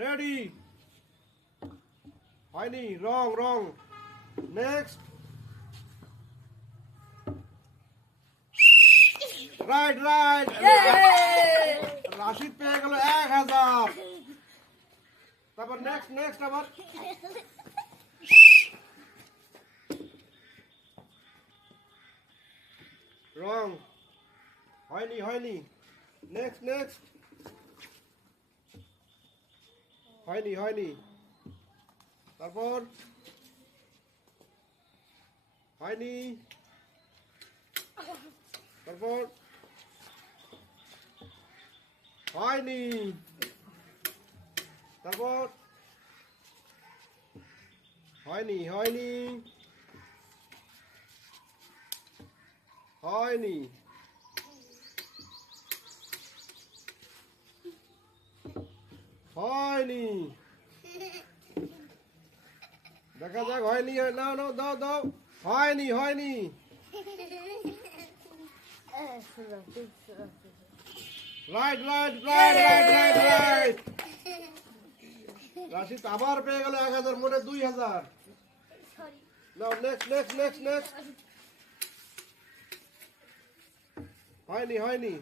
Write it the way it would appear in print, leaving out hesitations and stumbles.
ready হয়নি রং রং next write right Rashid পেয়ে গেল 1000 তারপর নেক্সট নেক্সট আবার রং হয়নি হয়নি নেক্সট নেক্সট হয়নি হয়নি তারপর হয়নি তারপর হয়নি তারপর হয়নি হয়নি হয়নি হয়নি দেখা যাক হয়নি নাও নাও দাও দাও হয়নি হয়নি right right right right right right Rashid আবার পেয়ে গেল 1000 মোটে 2000 নাও নেক্সট নেক্সট নেক্সট নেক্সট হয়নি হয়নি